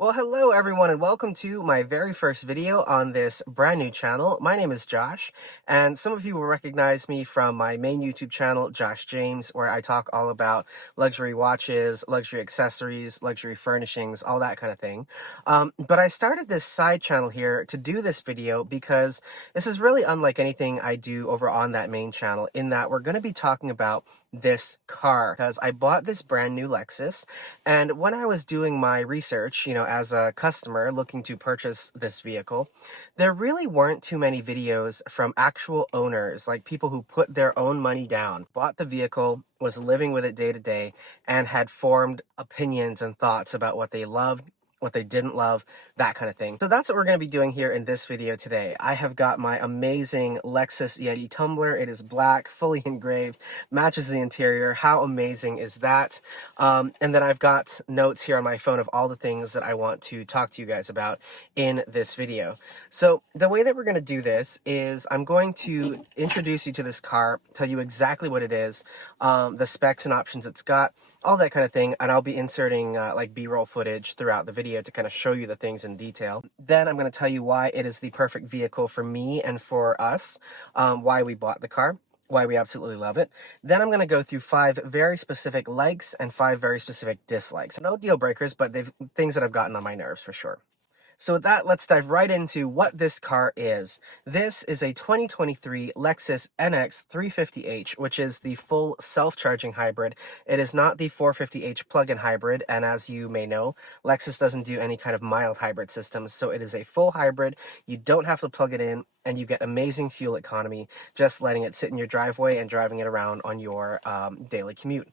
Well, hello everyone and welcome to my very first video on this brand new channel. My name is Josh, and some of you will recognize me from my main YouTube channel, Josh James, where I talk all about luxury watches, luxury accessories, luxury furnishings, all that kind of thing. But I started this side channel here to do this video because this is really unlike anything I do over on that main channel, in that we're going to be talking about this car because I bought this brand new Lexus, and when I was doing my research, as a customer looking to purchase this vehicle, there really weren't too many videos from actual owners, like people who put their own money down, bought the vehicle, was living with it day to day, and had formed opinions and thoughts about what they loved, what they didn't love, that kind of thing. So that's what we're going to be doing here in this video today. I have got my amazing Lexus Yeti tumbler. It is black, fully engraved, matches the interior. How amazing is that? And then I've got notes here on my phone of all the things that I want to talk to you guys about in this video. So the way that we're going to do this is I'm going to introduce you to this car, tell you exactly what it is, the specs and options it's got, all that kind of thing, and I'll be inserting like B-roll footage throughout the video to kind of show you the things in detail. Then I'm going to tell you why it is the perfect vehicle for me and for us, why we bought the car, why we absolutely love it. Then I'm going to go through 5 very specific likes and 5 very specific dislikes. No deal breakers, but they've things that have gotten on my nerves for sure. So with that, let's dive right into what this car is. This is a 2023 Lexus NX350h, which is the full self-charging hybrid. It is not the 450h plug-in hybrid, and as you may know, Lexus doesn't do any kind of mild hybrid systems, so it is a full hybrid. You don't have to plug it in, and you get amazing fuel economy just letting it sit in your driveway and driving it around on your daily commute.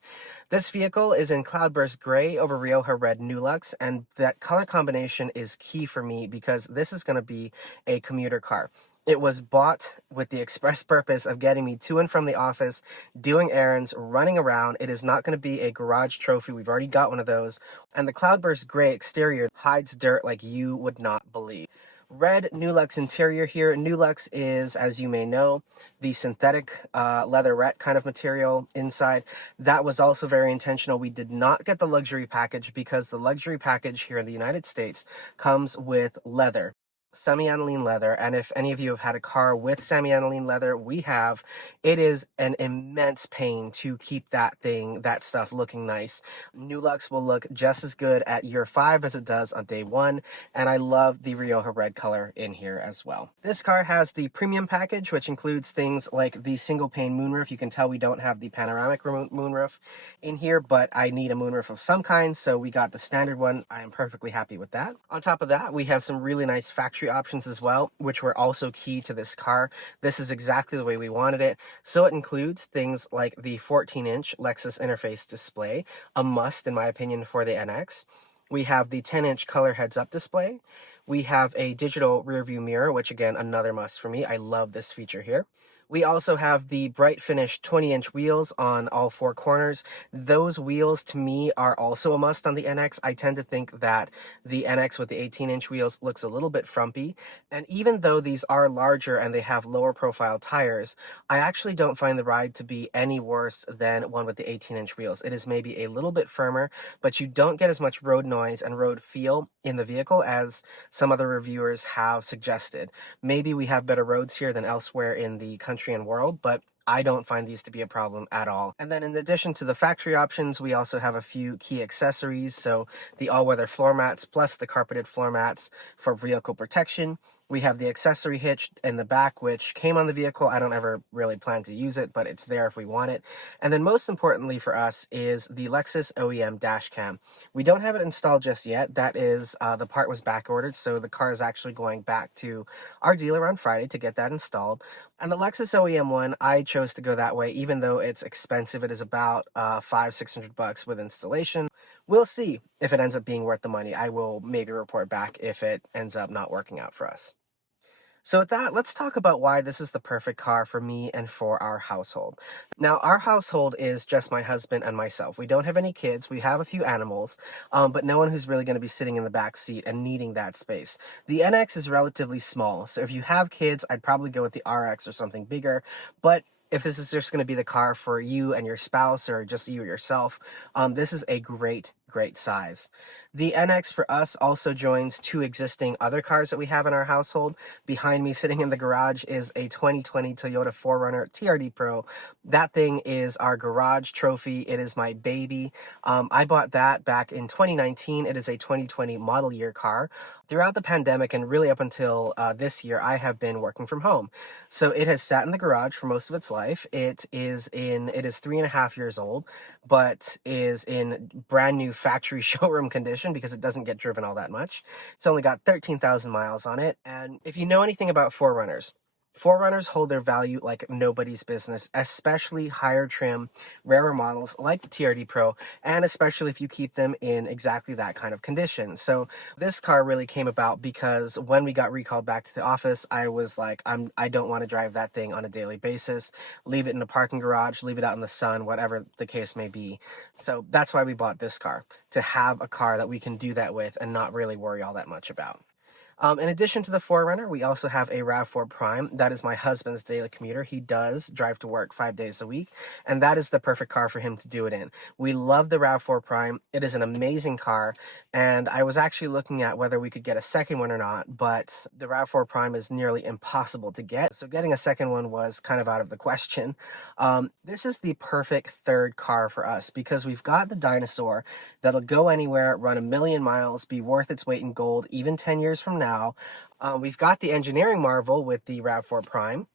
This vehicle is in Cloudburst Gray over Rioja Red Nulux, and that color combination is key for me because this is going to be a commuter car. It was bought with the express purpose of getting me to and from the office, doing errands, running around. It is not going to be a garage trophy. We've already got one of those. And the Cloudburst Gray exterior hides dirt like you would not believe. Red Nulux interior here. Nulux is, as you may know, the synthetic leatherette kind of material inside. That was also very intentional. We did not get the luxury package because the luxury package here in the United States comes with leather. Semi-aniline leather, and if any of you have had a car with semi-aniline leather, we have. It is an immense pain to keep that stuff looking nice. Nulux will look just as good at year 5 as it does on day 1, and I love the Rioja red color in here as well. This car has the premium package, which includes things like the single pane moonroof. You can tell we don't have the panoramic moonroof in here, but I need a moonroof of some kind, so we got the standard one. I am perfectly happy with that. On top of that, we have some really nice factory options as well, which were also key to this car. This is exactly the way we wanted it. So it includes things like the 14-inch Lexus interface display, a must in my opinion for the NX. We have the 10-inch color heads-up display. We have a digital rear view mirror, which again, another must for me. I love this feature here. We also have the bright finish 20-inch wheels on all 4 corners. Those wheels to me are also a must on the NX. I tend to think that the NX with the 18-inch wheels looks a little bit frumpy. And even though these are larger and they have lower profile tires, I actually don't find the ride to be any worse than one with the 18-inch wheels. It is maybe a little bit firmer, but you don't get as much road noise and road feel in the vehicle as some other reviewers have suggested. Maybe we have better roads here than elsewhere in the country and world, but I don't find these to be a problem at all. And then in addition to the factory options, we also have a few key accessories. So the all-weather floor mats plus the carpeted floor mats for vehicle protection. We have the accessory hitch in the back, which came on the vehicle. I don't ever really plan to use it, but it's there if we want it. And then most importantly for us is the Lexus OEM dash cam. We don't have it installed just yet. That is, the part was back ordered, so the car is actually going back to our dealer on Friday to get that installed. And the Lexus OEM one, I chose to go that way, even though it's expensive. It is about $500-600 with installation. We'll see if it ends up being worth the money. I will maybe report back if it ends up not working out for us. So with that, let's talk about why this is the perfect car for me and for our household. Now, our household is just my husband and myself. We don't have any kids. We have a few animals, but no one who's really going to be sitting in the back seat and needing that space. The NX is relatively small, so if you have kids, I'd probably go with the RX or something bigger, but if this is just going to be the car for you and your spouse or just you yourself, this is a great size. The NX for us also joins two existing other cars that we have in our household. Behind me, sitting in the garage, is a 2020 Toyota 4Runner TRD Pro. That thing is our garage trophy. It is my baby. I bought that back in 2019. It is a 2020 model year car. Throughout the pandemic and really up until this year, I have been working from home. So it has sat in the garage for most of its life. It is 3.5 years old, but is in brand new factory showroom condition because it doesn't get driven all that much. It's only got 13,000 miles on it. And if you know anything about 4Runners hold their value like nobody's business, especially higher trim, rarer models like the TRD Pro, and especially if you keep them in exactly that kind of condition. So this car really came about because when we got recalled back to the office, I was like, I don't want to drive that thing on a daily basis. Leave it in a parking garage, leave it out in the sun, whatever the case may be. So that's why we bought this car, to have a car that we can do that with and not really worry all that much about. In addition to the 4Runner, we also have a RAV4 Prime. That is my husband's daily commuter. He does drive to work 5 days a week, and that is the perfect car for him to do it in. We love the RAV4 Prime. It is an amazing car, and I was actually looking at whether we could get a second one or not, but the RAV4 Prime is nearly impossible to get, so getting a second one was kind of out of the question. This is the perfect third car for us because we've got the dinosaur that'll go anywhere, run 1,000,000 miles, be worth its weight in gold even 10 years from now. We've got the engineering marvel with the RAV4 Prime.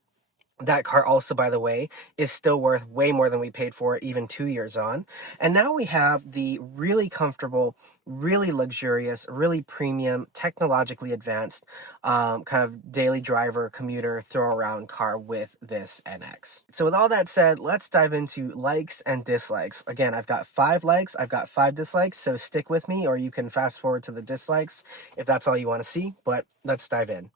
That car also, by the way, is still worth way more than we paid for it even 2 years on. And now we have the really comfortable, really luxurious, really premium, technologically advanced kind of daily driver, commuter, throw around car with this NX. So with all that said, let's dive into likes and dislikes. Again, I've got 5 likes, I've got 5 dislikes, so stick with me, or you can fast forward to the dislikes if that's all you want to see, but let's dive in.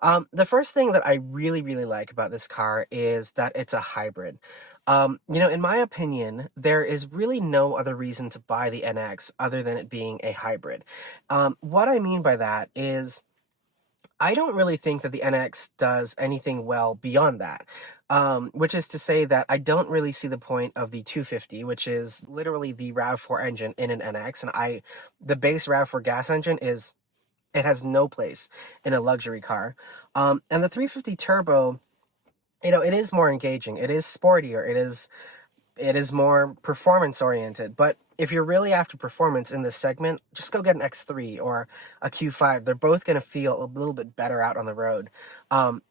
The first thing that I really, really like about this car is that it's a hybrid. In my opinion, there is really no other reason to buy the NX other than it being a hybrid. What I mean by that is I don't really think that the NX does anything well beyond that. Which is to say that I don't really see the point of the 250, which is literally the RAV4 engine in an NX, and the base RAV4 gas engine it has no place in a luxury car. And the 350 turbo, it is more engaging. It is sportier. It is more performance oriented, but if you're really after performance in this segment, just go get an X3 or a Q5. They're both going to feel a little bit better out on the road.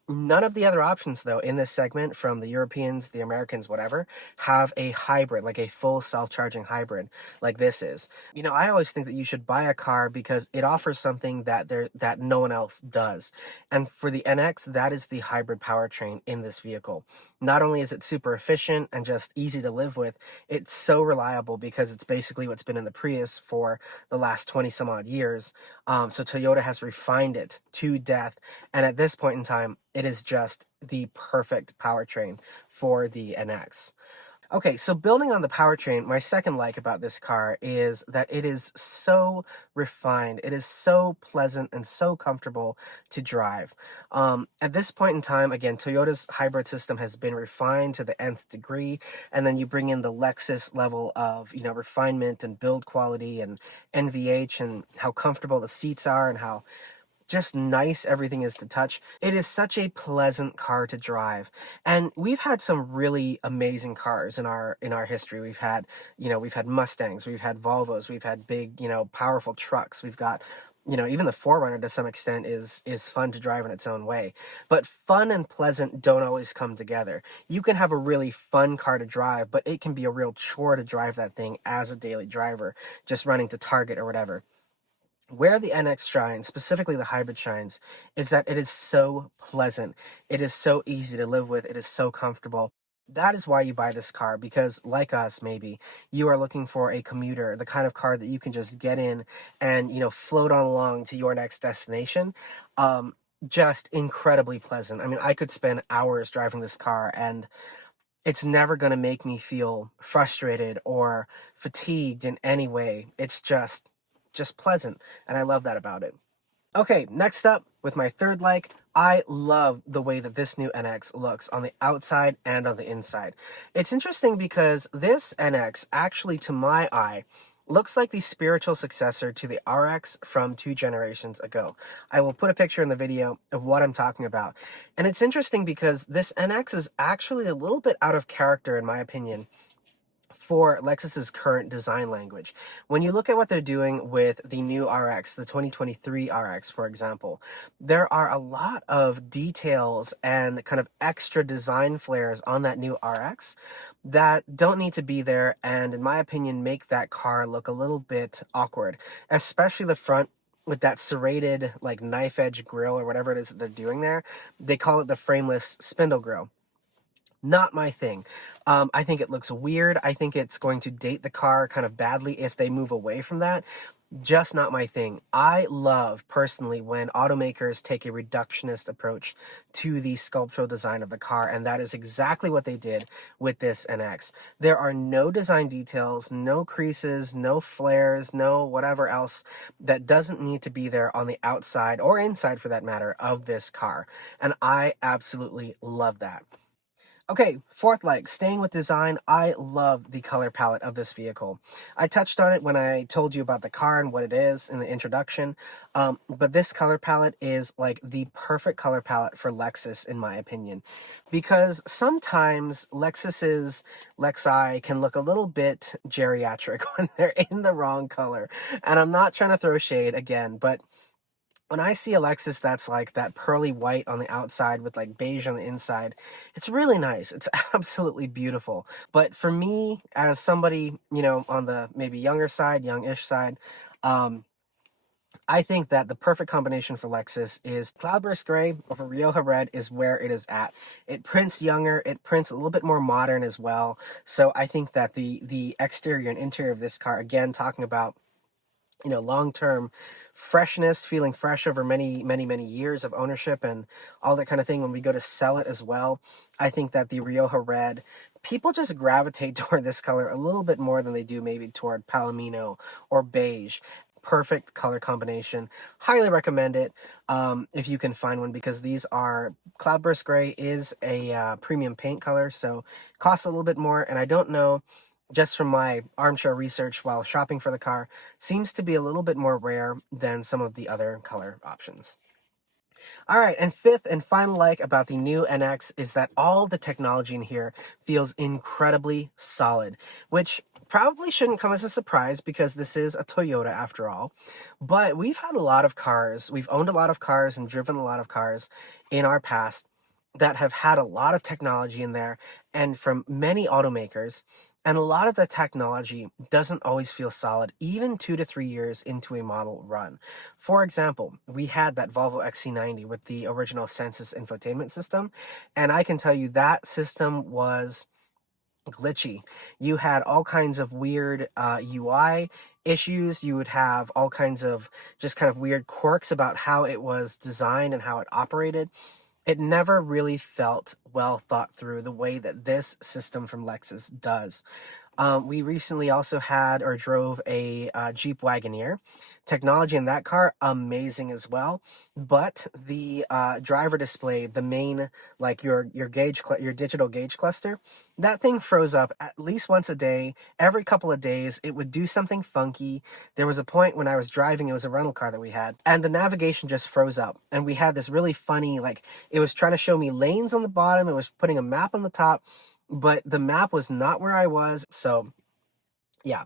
None of the other options, though, in this segment, from the Europeans, the Americans, whatever, have a hybrid, like a full self-charging hybrid like this is. I always think that you should buy a car because it offers something that no one else does. And for the NX, that is the hybrid powertrain in this vehicle. Not only is it super efficient and just easy to live with, it's so reliable because it's basically what's been in the Prius for the last 20 some odd years. So Toyota has refined it to death. And at this point in time, it is just the perfect powertrain for the NX. Okay, so building on the powertrain, my second like about this car is that it is so refined. It is so pleasant and so comfortable to drive. At this point in time, again, Toyota's hybrid system has been refined to the nth degree, and then you bring in the Lexus level of, refinement and build quality and NVH and how comfortable the seats are and how just nice everything is to touch. It is such a pleasant car to drive. And we've had some really amazing cars in our history. We've had Mustangs, we've had Volvos, we've had big, powerful trucks. We've got even the 4Runner to some extent is fun to drive in its own way. But fun and pleasant don't always come together. You can have a really fun car to drive, but it can be a real chore to drive that thing as a daily driver, just running to Target or whatever. Where the NX shines, specifically the hybrid shines, is that it is so pleasant. It is so easy to live with. It is so comfortable. That is why you buy this car, because like us, maybe, you are looking for a commuter, the kind of car that you can just get in and, float on along to your next destination. Just incredibly pleasant. I mean, I could spend hours driving this car and it's never going to make me feel frustrated or fatigued in any way. It's just pleasant, and I love that about it. Okay, next up, with my third like, I love the way that this new NX looks on the outside and on the inside. It's interesting because this NX, actually, to my eye, looks like the spiritual successor to the RX from 2 generations ago. I will put a picture in the video of what I'm talking about. And it's interesting because this NX is actually a little bit out of character, in my opinion, for Lexus's current design language. When you look at what they're doing with the new RX, the 2023 RX, for example, there are a lot of details and kind of extra design flares on that new RX that don't need to be there, and in my opinion, make that car look a little bit awkward, especially the front with that serrated, like, knife edge grille or whatever it is that they're doing there. They call it the frameless spindle grille. Not my thing. I think it looks weird. I think it's going to date the car kind of badly if they move away from that. Just not my thing. I love, personally, when automakers take a reductionist approach to the sculptural design of the car, and that is exactly what they did with this NX. There are no design details, no creases, no flares, no whatever else that doesn't need to be there on the outside, or inside for that matter, of this car. And I absolutely love that. Okay, fourth leg, staying with design, I love the color palette of this vehicle. I touched on it when I told you about the car and what it is in the introduction, but this color palette is like the perfect color palette for Lexus, in my opinion, because sometimes Lexi can look a little bit geriatric when they're in the wrong color, and I'm not trying to throw shade again, but when I see a Lexus that's like that pearly white on the outside with like beige on the inside, it's really nice. It's absolutely beautiful. But for me, as somebody, on the maybe younger side, youngish side, um, I think that the perfect combination for Lexus is Cloudburst Gray over Rioja Red is where it is at. It prints younger, it prints a little bit more modern as well. So I think that the exterior and interior of this car, again, talking about long-term freshness, feeling fresh over many, many, many years of ownership and all that kind of thing. When we go to sell it as well, I think that the Rioja Red, people just gravitate toward this color a little bit more than they do maybe toward Palomino or beige. Perfect color combination. Highly recommend it if you can find one, because these are, Cloudburst Gray is a premium paint color, so costs a little bit more, and I don't know, just from my armchair research while shopping for the car, seems to be a little bit more rare than some of the other color options. All right, and fifth and final like about the new NX is that all the technology in here feels incredibly solid, which probably shouldn't come as a surprise because this is a Toyota after all. But we've had a lot of cars, we've owned a lot of cars and driven a lot of cars in our past that have had a lot of technology in there, and from many automakers. And a lot of the technology doesn't always feel solid, even 2 to 3 years into a model run. For example, we had that Volvo XC90 with the original Sensus infotainment system, and I can tell you that system was glitchy. You had all kinds of weird UI issues. You would have all kinds of just kind of weird quirks about how it was designed and how it operated. It never really felt well thought through the way that this system from Lexus does. We recently also had or drove a Jeep Wagoneer. Technology in that car, amazing as well. But the driver display, the main, like your gauge, your digital gauge cluster, that thing froze up at least once a day. Every couple of days, it would do something funky. There was a point when I was driving, it was a rental car that we had, and the navigation just froze up. And we had this really funny, like, it was trying to show me lanes on the bottom, it was putting a map on the top, but the map was not where I was. So yeah,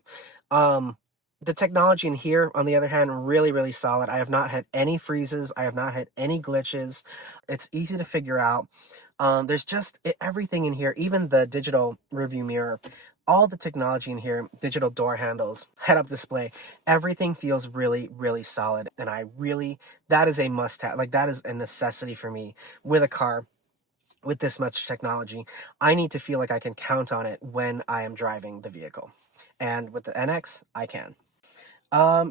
the technology in here, on the other hand, really, really solid. I have not had any freezes, I have not had any glitches. It's easy to figure out. There's just everything in here, even the digital review mirror, all the technology in here, digital door handles, head-up display, everything feels really, really solid. And that is a must-have. Like, that is a necessity for me with a car with this much technology. I need to feel like I can count on it when I am driving the vehicle. And with the NX, I can.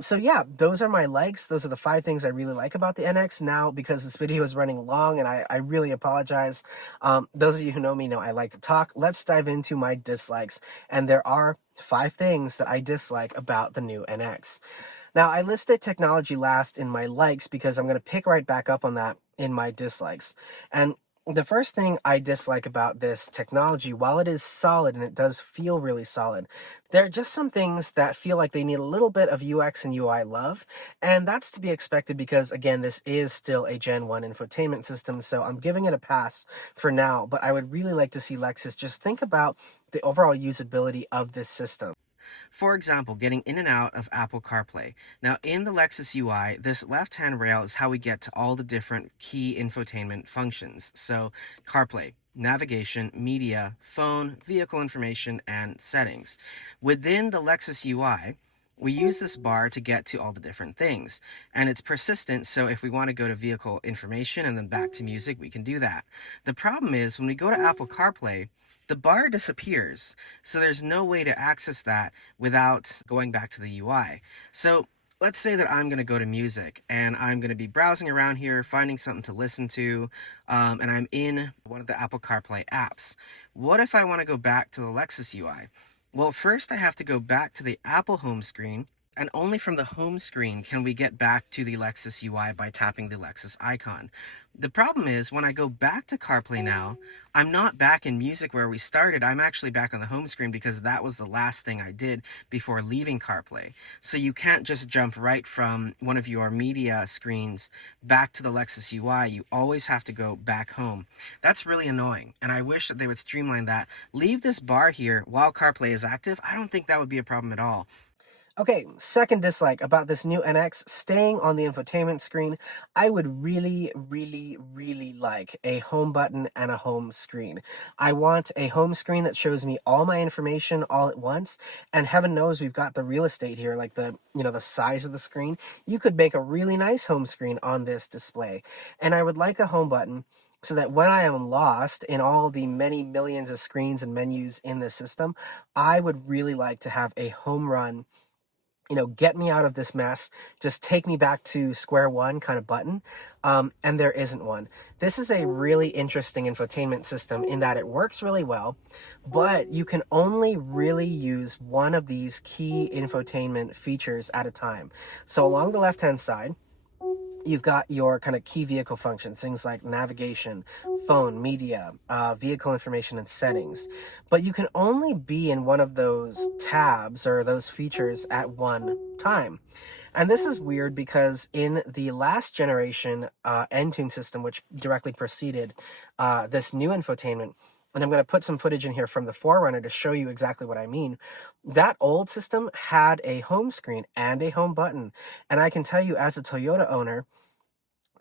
So yeah, those are my likes. Those are the 5 things I really like about the NX. Now, because this video is running long and I really apologize, those of you who know me know I like to talk. Let's dive into my dislikes. And there are 5 things that I dislike about the new NX. Now, I listed technology last in my likes because I'm going to pick right back up on that in my dislikes. And The first thing I dislike about this technology, while it is solid and it does feel really solid, there are just some things that feel like they need a little bit of UX and UI love, and that's to be expected because, again, this is still a Gen 1 infotainment system, so I'm giving it a pass for now, but I would really like to see Lexus just think about the overall usability of this system. For example, getting in and out of Apple CarPlay. Now, in the Lexus UI, this left-hand rail is how we get to all the different key infotainment functions. So, CarPlay, navigation, media, phone, vehicle information, and settings. Within the Lexus UI, we use this bar to get to all the different things. And it's persistent, so if we want to go to vehicle information and then back to music, we can do that. The problem is, when we go to Apple CarPlay, the bar disappears, so there's no way to access that without going back to the UI. So let's say that I'm going to go to music and I'm going to be browsing around here, finding something to listen to, and I'm in one of the Apple CarPlay apps. What if I want to go back to the Lexus UI? Well, first I have to go back to the Apple home screen, and only from the home screen can we get back to the Lexus UI by tapping the Lexus icon. The problem is, when I go back to CarPlay now, I'm not back in music where we started. I'm actually back on the home screen because that was the last thing I did before leaving CarPlay. So you can't just jump right from one of your media screens back to the Lexus UI. You always have to go back home. That's really annoying, and I wish that they would streamline that. Leave this bar here while CarPlay is active. I don't think that would be a problem at all. Okay, second dislike about this new NX staying on the infotainment screen. I would really, really, really like a home button and a home screen. I want a home screen that shows me all my information all at once, and heaven knows we've got the real estate here, like the size of the screen. You could make a really nice home screen on this display. And I would like a home button so that when I am lost in all the many millions of screens and menus in this system, I would really like to have a home run, get me out of this mess, just take me back to square one kind of button. And there isn't one. This is a really interesting infotainment system in that it works really well, but you can only really use one of these key infotainment features at a time. So along the left-hand side, you've got your kind of key vehicle functions, things like navigation, phone, media, vehicle information, and settings. But you can only be in one of those tabs or those features at one time. And this is weird because in the last generation Entune system, which directly preceded this new infotainment, and I'm going to put some footage in here from the Forerunner to show you exactly what I mean. That old system had a home screen and a home button. And I can tell you, as a Toyota owner,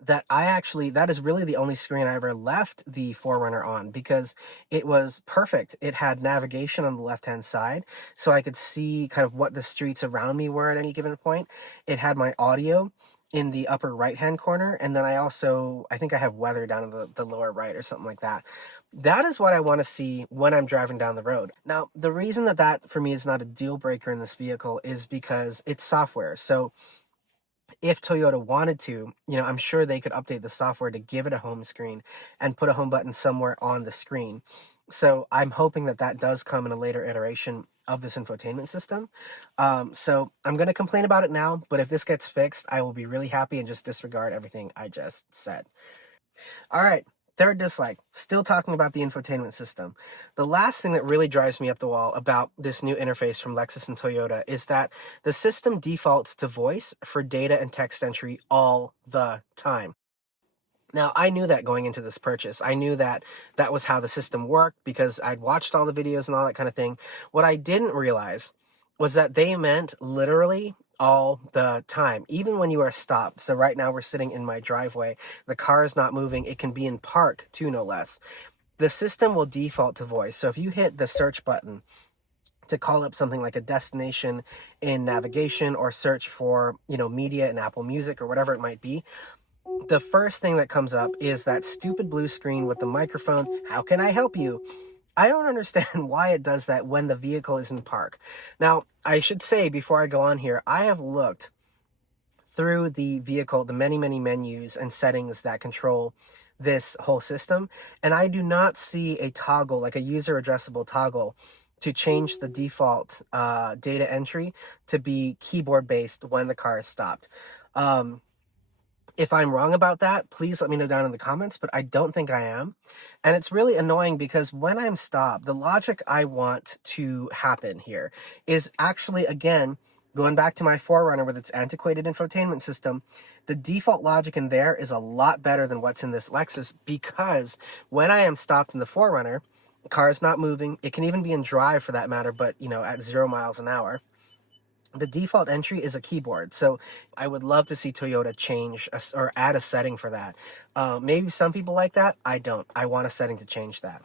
that that is really the only screen I ever left the Forerunner on because it was perfect. It had navigation on the left-hand side, so I could see kind of what the streets around me were at any given point. It had my audio in the upper right-hand corner, and then I think I have weather down in the lower right or something like that. That is what I want to see when I'm driving down the road. Now, the reason that for me is not a deal breaker in this vehicle is because it's software. So if Toyota wanted to, I'm sure they could update the software to give it a home screen and put a home button somewhere on the screen. So I'm hoping that does come in a later iteration of this infotainment system. So I'm going to complain about it now, but if this gets fixed, I will be really happy and just disregard everything I just said. All right. Third dislike, still talking about the infotainment system. The last thing that really drives me up the wall about this new interface from Lexus and Toyota is that the system defaults to voice for data and text entry all the time. Now, I knew that going into this purchase. I knew that was how the system worked because I'd watched all the videos and all that kind of thing. What I didn't realize was that they meant literally all the time, even when you are stopped. So right now we're sitting in my driveway. The car is not moving. It can be in park too, no less. The system will default to voice. So if you hit the search button to call up something like a destination in navigation or search for, media in Apple Music or whatever it might be, the first thing that comes up is that stupid blue screen with the microphone. How can I help you? I don't understand why it does that when the vehicle is in park. Now, I should say before I go on here, I have looked through the vehicle, the many, many menus and settings that control this whole system, and I do not see a toggle, like a user addressable toggle, to change the default data entry to be keyboard based when the car is stopped. If I'm wrong about that, please let me know down in the comments, but I don't think I am. And it's really annoying because when I'm stopped, the logic I want to happen here is actually, again, going back to my 4Runner with its antiquated infotainment system, the default logic in there is a lot better than what's in this Lexus, because when I am stopped in the 4Runner, the car is not moving. It can even be in drive for that matter, but at 0 miles an hour. The default entry is a keyboard, so I would love to see Toyota change or add a setting for that. Maybe some people like that. I don't. I want a setting to change that.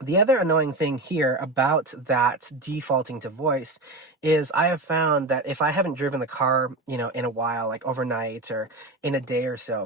The other annoying thing here about that defaulting to voice is I have found that if I haven't driven the car, in a while, like overnight or in a day or so,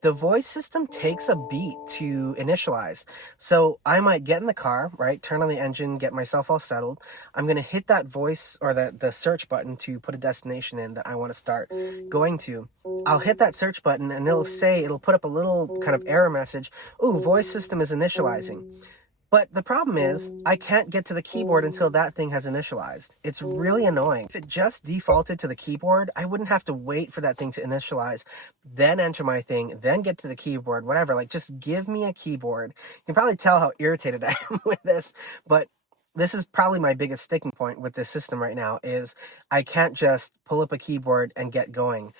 the voice system takes a beat to initialize. So I might get in the car, right, turn on the engine, get myself all settled. I'm going to hit that voice or the search button to put a destination in that I want to start going to. I'll hit that search button and it'll put up a little kind of error message. Ooh, voice system is initializing. But the problem is, I can't get to the keyboard until that thing has initialized. It's really annoying. If it just defaulted to the keyboard, I wouldn't have to wait for that thing to initialize, then enter my thing, then get to the keyboard, whatever. Like, just give me a keyboard. You can probably tell how irritated I am with this, but this is probably my biggest sticking point with this system right now is I can't just pull up a keyboard and get going.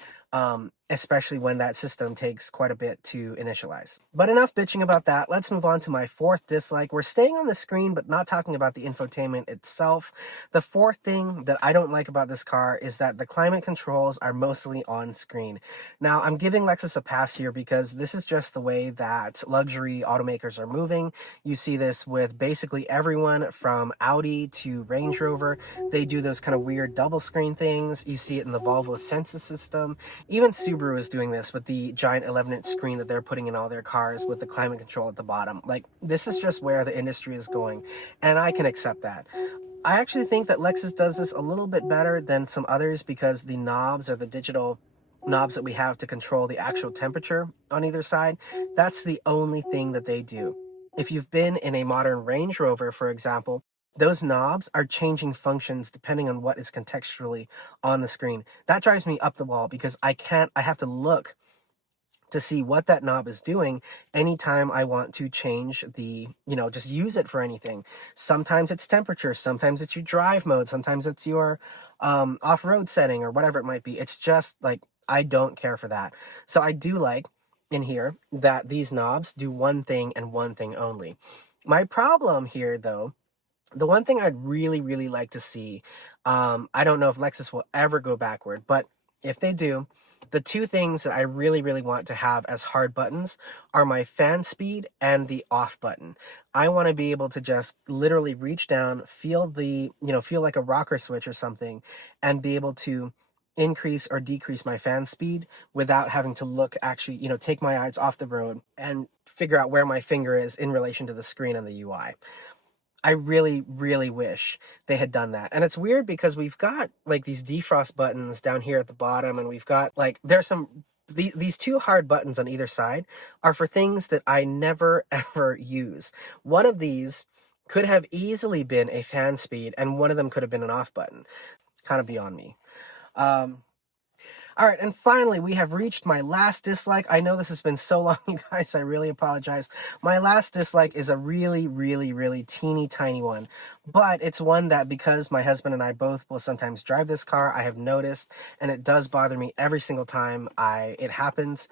Especially when that system takes quite a bit to initialize. But enough bitching about that. Let's move on to my fourth dislike. We're staying on the screen, but not talking about the infotainment itself. The fourth thing that I don't like about this car is that the climate controls are mostly on screen. Now, I'm giving Lexus a pass here because this is just the way that luxury automakers are moving. You see this with basically everyone from Audi to Range Rover. They do those kind of weird double screen things. You see it in the Volvo Sensa system. Even Subaru is doing this with the giant 11-inch screen that they're putting in all their cars with the climate control at the bottom. Like, this is just where the industry is going, and I can accept that. I actually think that Lexus does this a little bit better than some others because the knobs are the digital knobs that we have to control the actual temperature on either side. That's the only thing that they do. If you've been in a modern Range Rover, for example, those knobs are changing functions depending on what is contextually on the screen. That drives me up the wall because I have to look to see what that knob is doing anytime I want to change just use it for anything. Sometimes it's temperature, sometimes it's your drive mode, sometimes it's your off-road setting or whatever it might be. It's just like, I don't care for that. So I do like in here that these knobs do one thing and one thing only. My problem here, though, the one thing I'd really, really like to see, I don't know if Lexus will ever go backward, but if they do, the two things that I really, really want to have as hard buttons are my fan speed and the off button. I want to be able to just literally reach down, feel feel like a rocker switch or something, and be able to increase or decrease my fan speed without having to look, actually, take my eyes off the road and figure out where my finger is in relation to the screen and the UI. I really, really wish they had done that. And it's weird because we've got like these defrost buttons down here at the bottom, and we've got like, these two hard buttons on either side are for things that I never ever use. One of these could have easily been a fan speed, and one of them could have been an off button. Kind of beyond me. All right, and finally, we have reached my last dislike. I know this has been so long, you guys. I really apologize. My last dislike is a really, really, really teeny tiny one. But it's one that, because my husband and I both will sometimes drive this car, I have noticed, and it does bother me every single time it happens.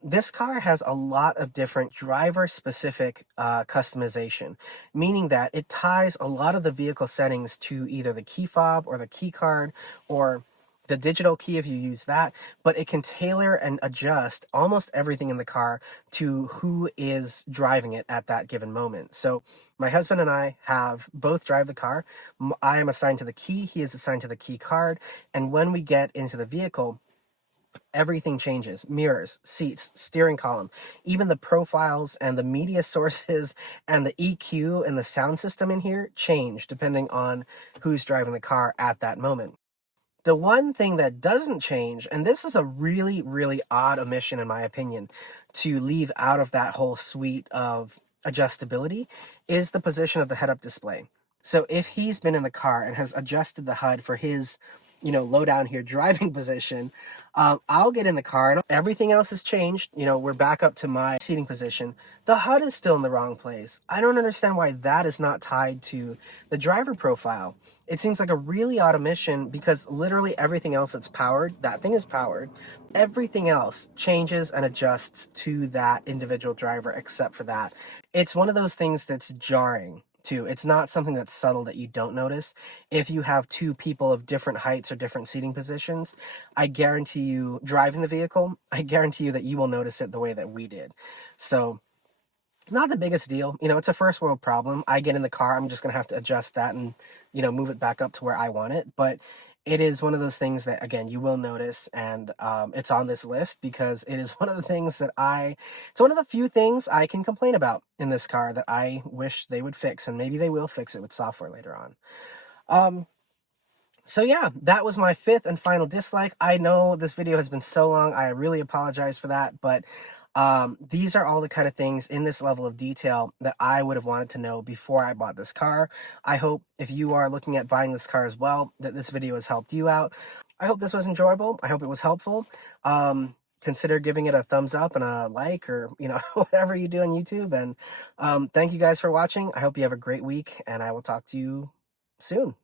This car has a lot of different driver-specific customization, meaning that it ties a lot of the vehicle settings to either the key fob or the key card or the digital key if you use that, but it can tailor and adjust almost everything in the car to who is driving it at that given moment. So my husband and I have both drive the car. I am assigned to the key, he is assigned to the key card, and when we get into the vehicle, everything changes. Mirrors, seats, steering column, even the profiles and the media sources and the EQ and the sound system in here change depending on who's driving the car at that moment. The one thing that doesn't change, and this is a really, really odd omission in my opinion, to leave out of that whole suite of adjustability, is the position of the head-up display. So if he's been in the car and has adjusted the HUD for his low down here driving position, I'll get in the car and everything else has changed. We're back up to my seating position. The HUD is still in the wrong place. I don't understand why that is not tied to the driver profile. It seems like a really odd omission, because literally everything else that's powered, that thing is powered. Everything else changes and adjusts to that individual driver except for that. It's one of those things that's jarring too. It's not something that's subtle that you don't notice. If you have two people of different heights or different seating positions, I guarantee you, driving the vehicle, I guarantee you that you will notice it the way that we did. So not the biggest deal. It's a first world problem. I get in the car, I'm just going to have to adjust that and, move it back up to where I want it. But it is one of those things that, again, you will notice. And it's on this list because it is one of the things that it's one of the few things I can complain about in this car that I wish they would fix. And maybe they will fix it with software later on. So yeah, that was my fifth and final dislike. I know this video has been so long. I really apologize for that, but these are all the kind of things in this level of detail that I would have wanted to know before I bought this car. I hope if you are looking at buying this car as well, that this video has helped you out. I hope this was enjoyable. I hope it was helpful. Consider giving it a thumbs up and a like, or, whatever you do on YouTube. And thank you guys for watching. I hope you have a great week, and I will talk to you soon.